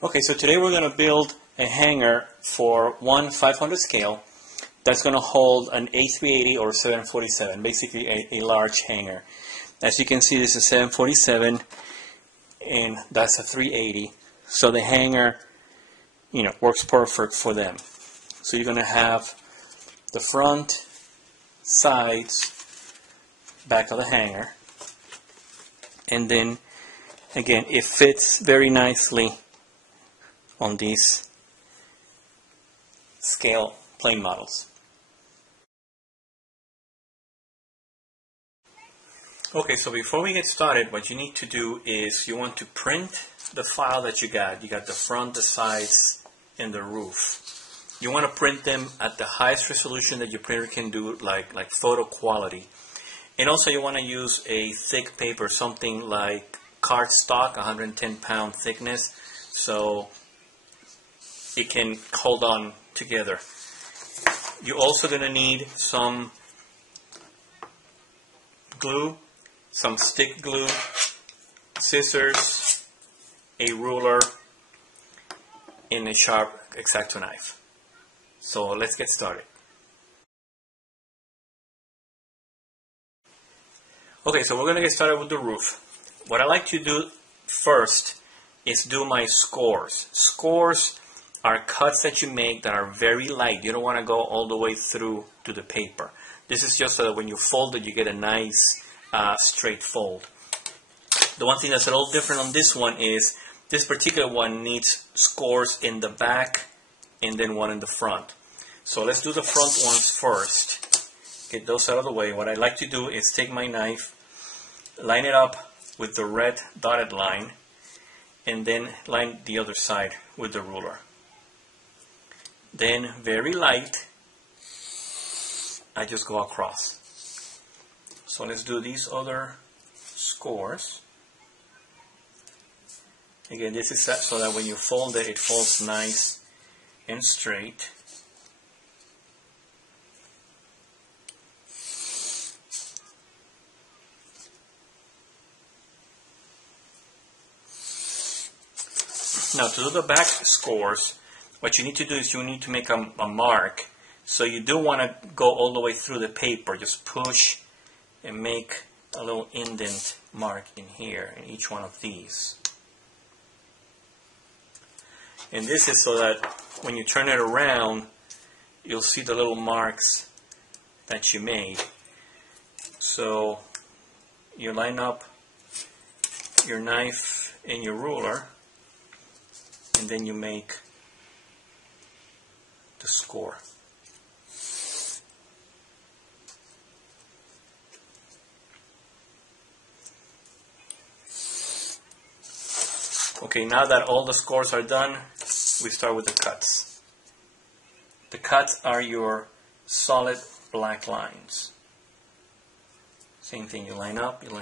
Okay, so today we're going to build a hanger for one 500 scale that's going to hold an A380 or 747, basically a large hanger. As you can see, this is 747 and that's a 380. So the hanger, works perfect for them. So you're going to have the front, sides, back of the hanger, and then again it fits very nicely on these scale plane models. Okay, so before we get started, what you need to do is you want to print the file that you got. You got the front, the sides, and the roof. You want to print them at the highest resolution that your printer can do, like photo quality. And also you want to use a thick paper, something like cardstock, 110-pound thickness, so it can hold on together. You're also going to need some glue, some stick glue, scissors, a ruler, and a sharp X-Acto knife. So let's get started. Okay, so we're going to get started with the roof. What I like to do first is do my scores. Scores are cuts that you make that are very light. You don't want to go all the way through to the paper. This is just so that when you fold it, you get a nice straight fold. The one thing that's a little different on this one is this particular one needs scores in the back and then one in the front. So let's do the front ones first. Get those out of the way. What I like to do is take my knife, line it up with the red dotted line, and then line the other side with the ruler. Then very light, I just go across. So let's do these other scores. Again, this is set so that when you fold it, it folds nice and straight. Now to do the back scores, what you need to do is you need to make a mark. So you do want to go all the way through the paper. Just push and make a little indent mark in here in each one of these. And this is so that when you turn it around, you'll see the little marks that you made. So you line up your knife and your ruler, and then you make the score. Okay, now that all the scores are done, we start with the cuts. The cuts are your solid black lines. Same thing, you line up, and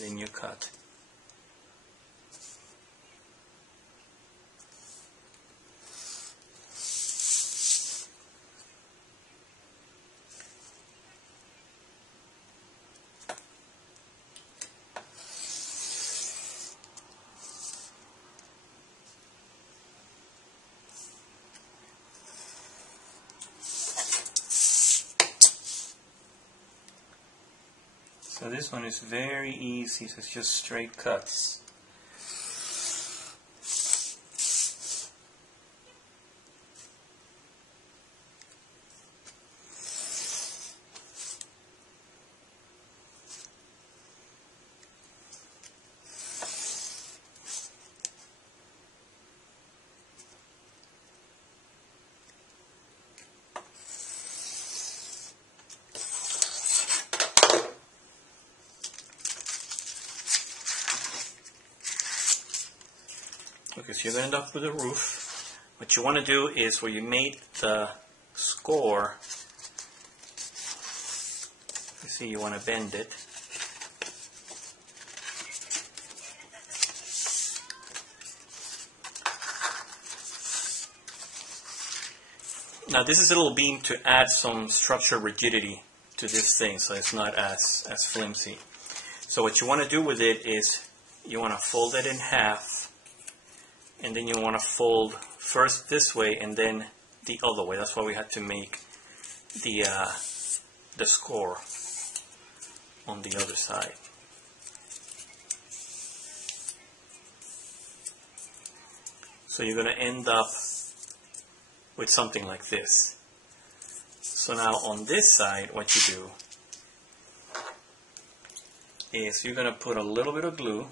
then you cut. So this one is very easy, so it's just straight cuts. Okay, so you're going to end up with a roof. What you want to do is where you made the score, you see you want to bend it. Now this is a little beam to add some structural rigidity to this thing so it's not as flimsy. So what you want to do with it is you want to fold it in half, and then you want to fold first this way and then the other way. That's why we had to make the score on the other side. So you're going to end up with something like this. So now on this side, what you do is you're going to put a little bit of glue,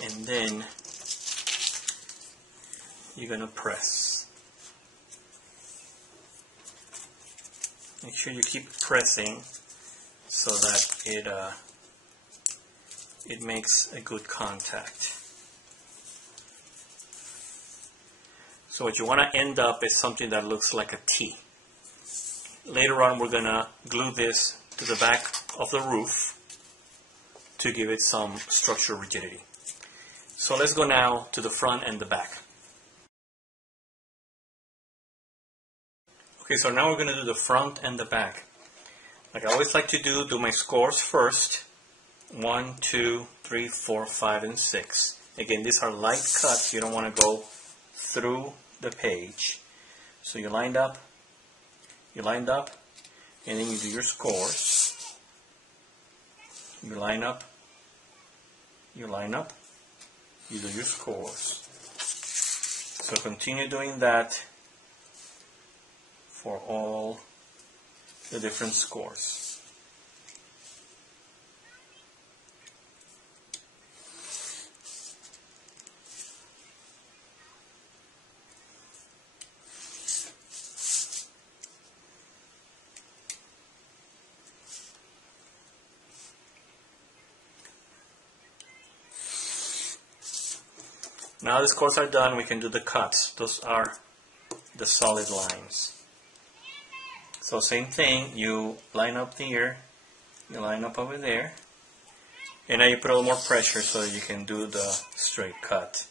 and then you're going to press. Make sure you keep pressing so that it makes a good contact. So what you want to end up is something that looks like a T. Later on we're going to glue this to the back of the roof to give it some structural rigidity. So let's go now to the front and the back. Okay, so now we're going to do the front and the back. Like I always like to do my scores first. 1, 2, 3, 4, 5, and 6. Again, these are light cuts. You don't want to go through the page. So you lined up, and then you do your scores. You line up, you do your scores. So continue doing that for all the different scores. Now the scores are done, we can do the cuts. Those are the solid lines. So same thing, you line up here, you line up over there, and now you put a little more pressure so you can do the straight cut.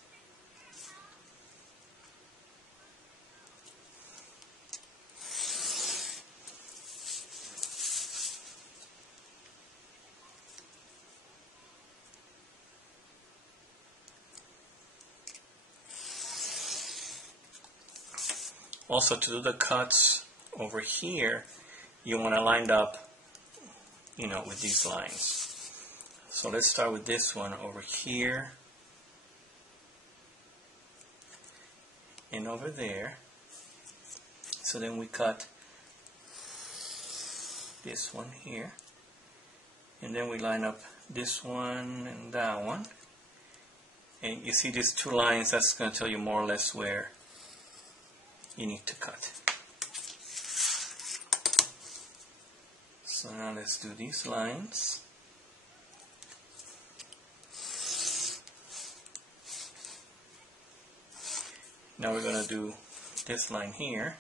Also, to do the cuts over here, you want to line up, with these lines. So let's start with this one over here and over there. So then we cut this one here, and then we line up this one and that one. And you see these two lines, that's going to tell you more or less where you need to cut. So now let's do these lines. Now we're going to do this line here.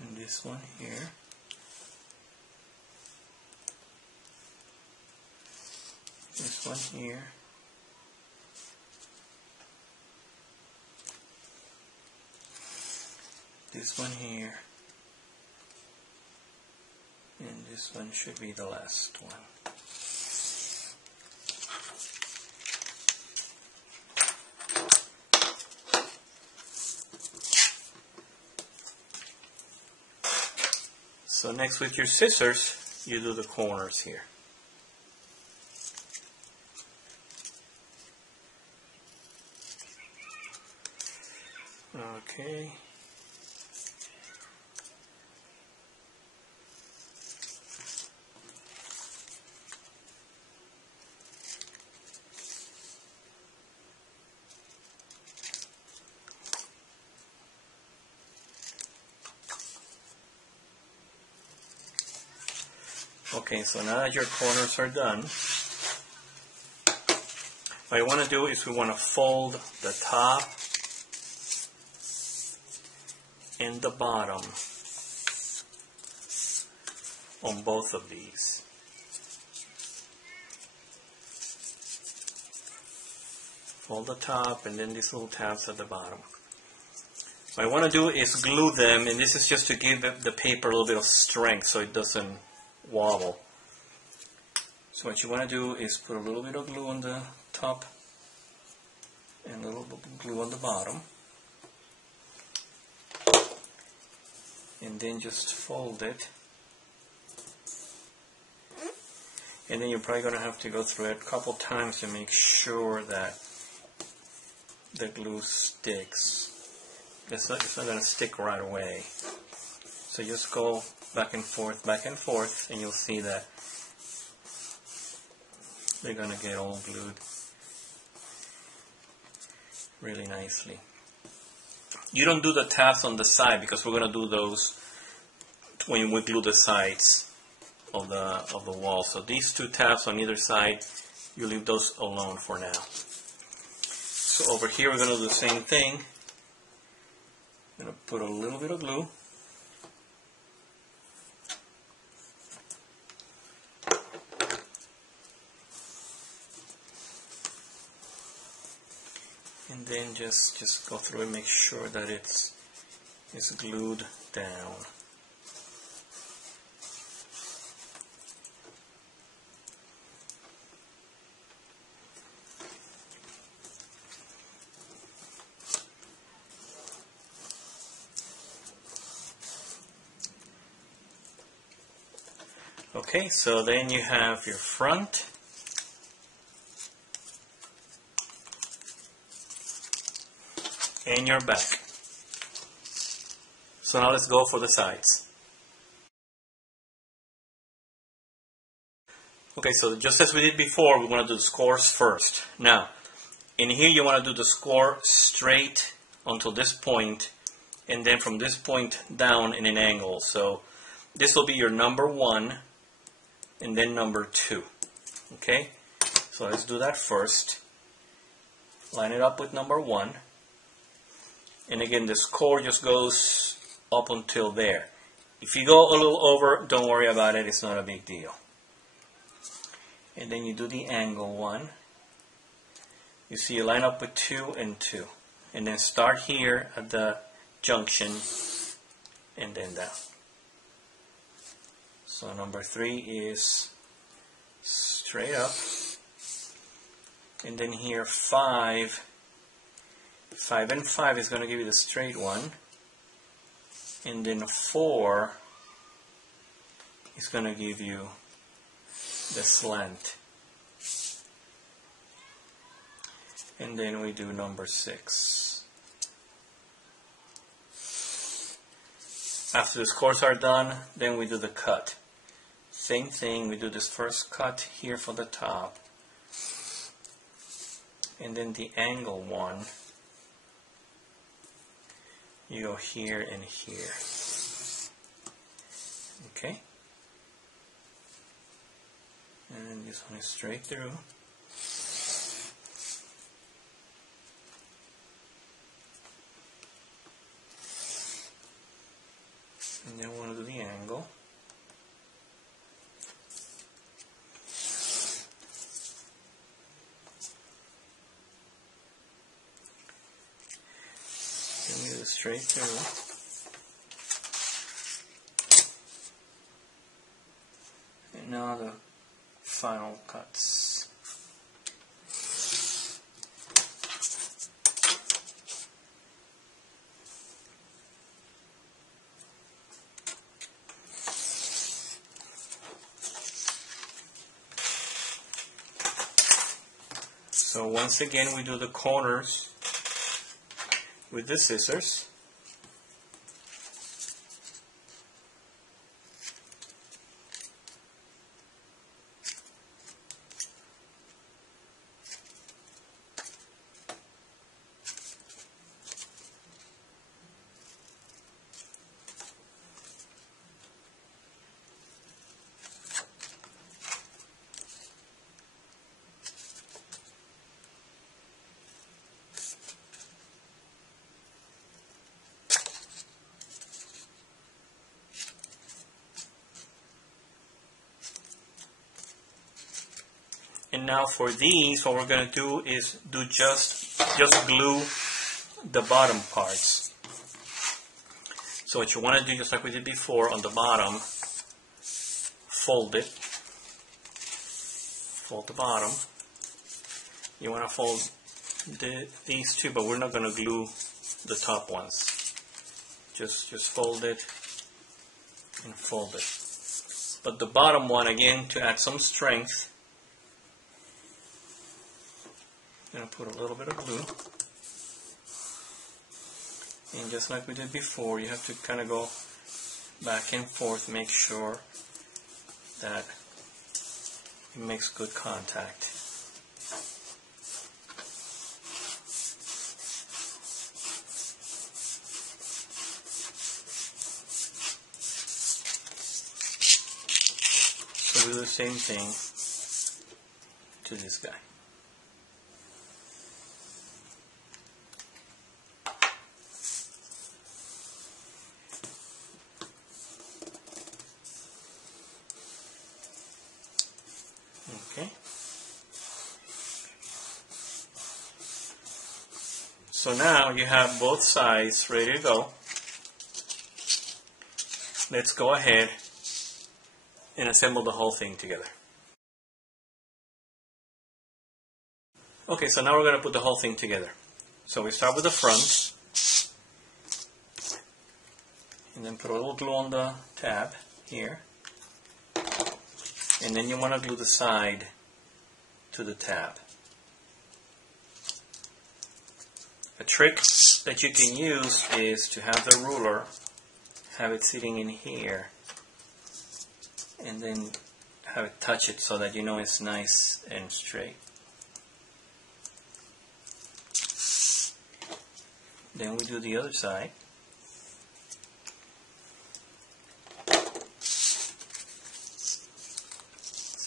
And this one here. This one here. This one here. And this one should be the last one. So next, with your scissors, you do the corners here. Okay. Okay, so now that your corners are done, what I want to do is we want to fold the top and the bottom on both of these. fold the top, and then these little tabs at the bottom. What I want to do is glue them, and this is just to give the paper a little bit of strength so it doesn't wobble. So what you want to do is put a little bit of glue on the top and a little bit of glue on the bottom, and then just fold it. And then you're probably going to have to go through it a couple times to make sure that the glue sticks. It's not going to stick right away. So just go back and forth, and you'll see that they're going to get all glued really nicely. You don't do the tabs on the side because we're going to do those when we glue the sides of the wall. So these two tabs on either side, you leave those alone for now. So over here we're going to do the same thing. I'm going to put a little bit of glue. And then just go through and make sure that it's glued down. Okay, so then you have your front, and your back. So now let's go for the sides. Okay, so just as we did before, we want to do the scores first. Now, in here you want to do the score straight until this point, and then from this point down in an angle. So this will be your number 1, and then number 2. Okay, so let's do that first. Line it up with number 1. And again, the score just goes up until there. If you go a little over, don't worry about it. It's not a big deal. And then you do the angle 1. You see you line up with 2 and 2. And then start here at the junction and then down. So number 3 is straight up. And then here 5 and 5 is going to give you the straight one, and then 4 is going to give you the slant, and then we do number 6. After the scores are done, then we do the cut. Same thing, we do this first cut here for the top, and then the angle 1. You go here and here. Okay? And then this one is straight through. And then we want to do the angle. Straight through. And now the final cuts. So once again we do the corners with the scissors. And now for these, what we're going to do is do just glue the bottom parts. So what you want to do, just like we did before, on the bottom, fold it. Fold the bottom. You want to fold these two, but we're not going to glue the top ones. Just fold it and fold it. But the bottom one, again, to add some strength, I'm going to put a little bit of glue. And just like we did before, you have to kind of go back and forth, make sure that it makes good contact. So we do the same thing to this guy. Okay. So now you have both sides ready to go. Let's go ahead and assemble the whole thing together. Okay, so now we're going to put the whole thing together. So we start with the front, and then put a little glue on the tab here, and then you want to glue the side to the tab. A trick that you can use is to have the ruler, have it sitting in here, and then have it touch it so that you know it's nice and straight. Then we do the other side.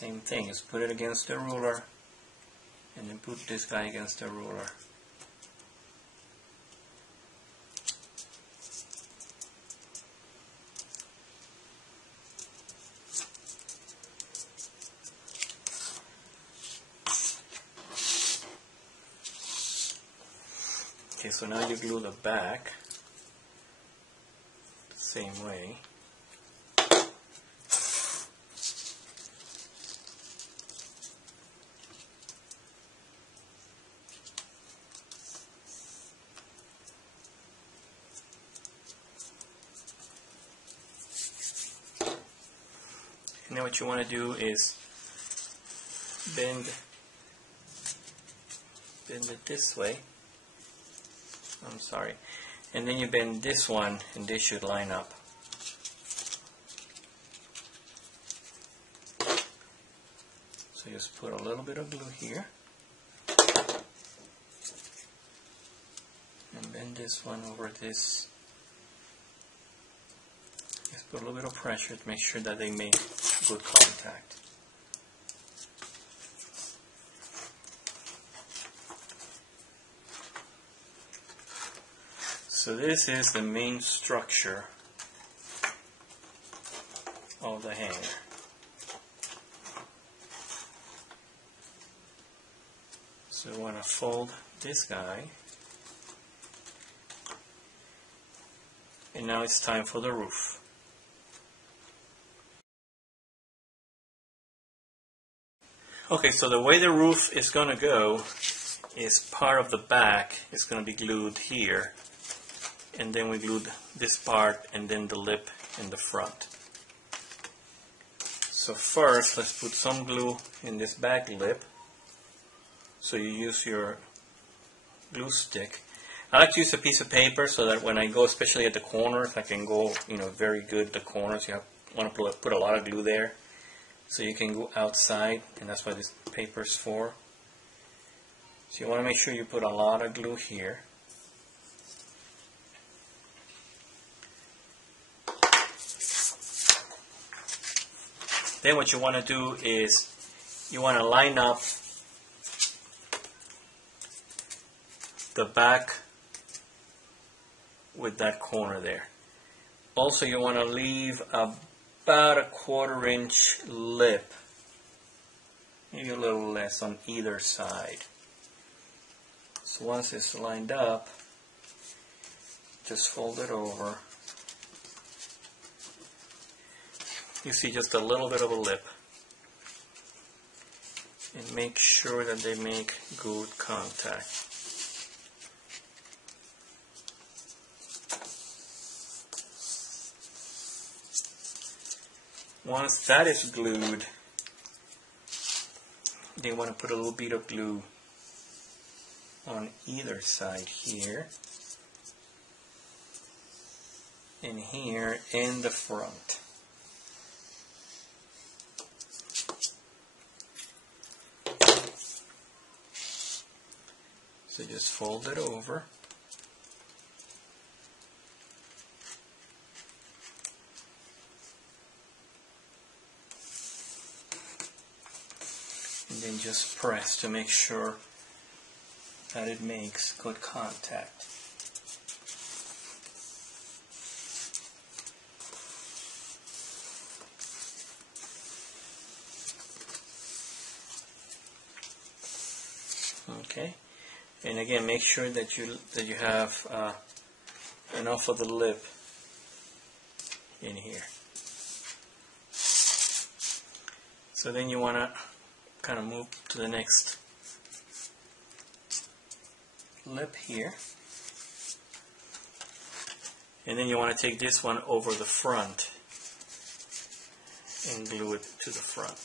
Same thing, just put it against the ruler and then put this guy against the ruler. Okay, so now you glue the back the same way. And then what you want to do is bend it this way. I'm sorry. And then you bend this one and they should line up. So just put a little bit of glue here. And bend this one over this. Just put a little bit of pressure to make sure that they make good contact. So this is the main structure of the hanger. So we want to fold this guy. And now it's time for the roof. Okay, so the way the roof is going to go is part of the back is going to be glued here. And then we glued this part and then the lip in the front. So first, let's put some glue in this back lip. So you use your glue stick. I like to use a piece of paper so that when I go, especially at the corners, I can go, very good at the corners. You want to put a lot of glue there, so you can go outside, and that's what this paper is for. So you want to make sure you put a lot of glue here. Then what you want to do is you want to line up the back with that corner there. Also, you want to leave about a 1/4 inch lip. maybe a little less on either side. So once it's lined up, just fold it over. You see just a little bit of a lip. And make sure that they make good contact. Once that is glued, they want to put a little bit of glue on either side here and here in the front. So just fold it over. And then just press to make sure that it makes good contact. Okay, and again, make sure that you have enough of the lip in here. So then you want to kind of move to the next lip here, and then you want to take this one over the front and glue it to the front.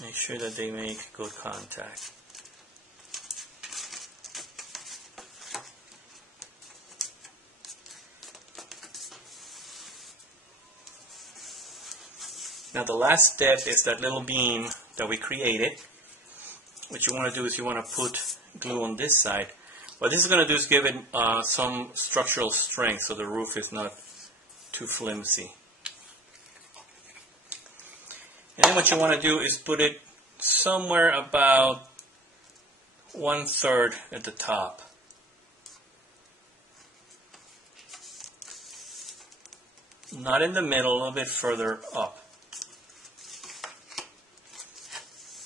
Make sure that they make good contact. Now the last step is that little beam that we created. What you want to do is you want to put glue on this side. What this is going to do is give it some structural strength so the roof is not too flimsy. And then what you want to do is put it somewhere about 1/3 at the top. Not in the middle, a little bit further up.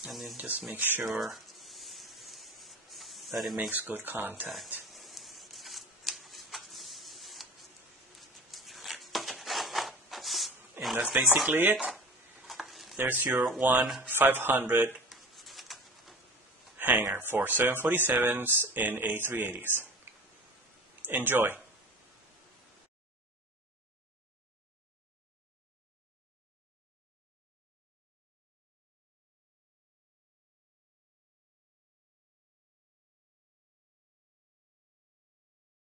And then just make sure that it makes good contact. And that's basically it. There's your 1/500 hanger for 747s and A380s. Enjoy!